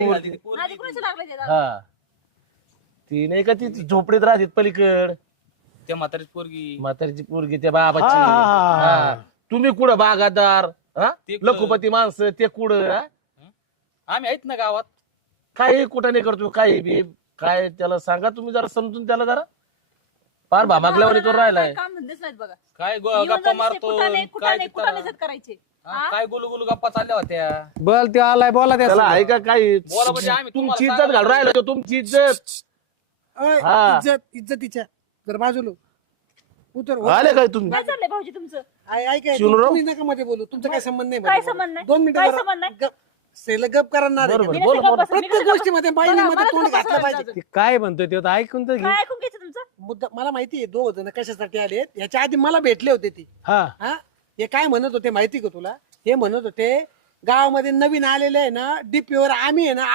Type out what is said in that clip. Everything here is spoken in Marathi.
आधी कोणाचं लागलं ते दारू? हा ती नाही का ती झोपडीत राहते पलीकड त्या म्हातारीची पोरगी म्हातारीची पोरगी त्या बाबाची हा, हा, हा. हा. तुम्ही कुठं बागादार हा? ते कुठं? लखोपती माणसं ते कुठं हा? आम्ही आहेत ना गावात. काही कुठं नाही करतो काही बी काय त्याला सांगा तुम्ही जरा समजून त्याला जरा फार भामागल्यावर करून राहिलाय काम धंदेच नाहीत बघा. काय येऊन गप्पा जाऊन मारतो कुठाने काय कुठाने जत करायचे. काय गुलू गुलू गप्पा चालल्या होत्या. बल ते आलाय बोला त्याला त्या ऐका काही बोला म्हणजे आम्ही तुमची तुम्हाला इज्जत घालून राहिलो तो तुमची इज्जत हा. इज्जतीच्या जर बाजूला उतर आले काय तुम्ही काय चाललंय भाऊजी तुमचं? ऐकाय शिवराव? तुम्ही नका मध्ये बोलू तुमचा काय संबंध नाही काय मध्ये संबंध नाही? बोलू. 2 काय मिनिटं संबंध नाही? गप करणार आहे बरोबर मी का? बोला नसते बोला गप्प बसत. मी प्रत्येक कसं गप्प गोष्टीमध्ये बसत? बाईने मला- मध्ये मला तोंड गप्प घातलं बसायला पाहिजे. जाऊ दे. काय म्हणतोय ते आता ऐकून तर घे काय ऐकून घ्यायचं तुमचं? मुद्दा मला माहिती आहे 2 जण कशासाठी आलेत याच्या आधी मला भेटले होते ती हा हा हे काय म्हणत होते माहिती का तुला हे म्हणत होते गावामध्ये नवीन आलेले आहे ना डीपीवर आम्ही आहे ना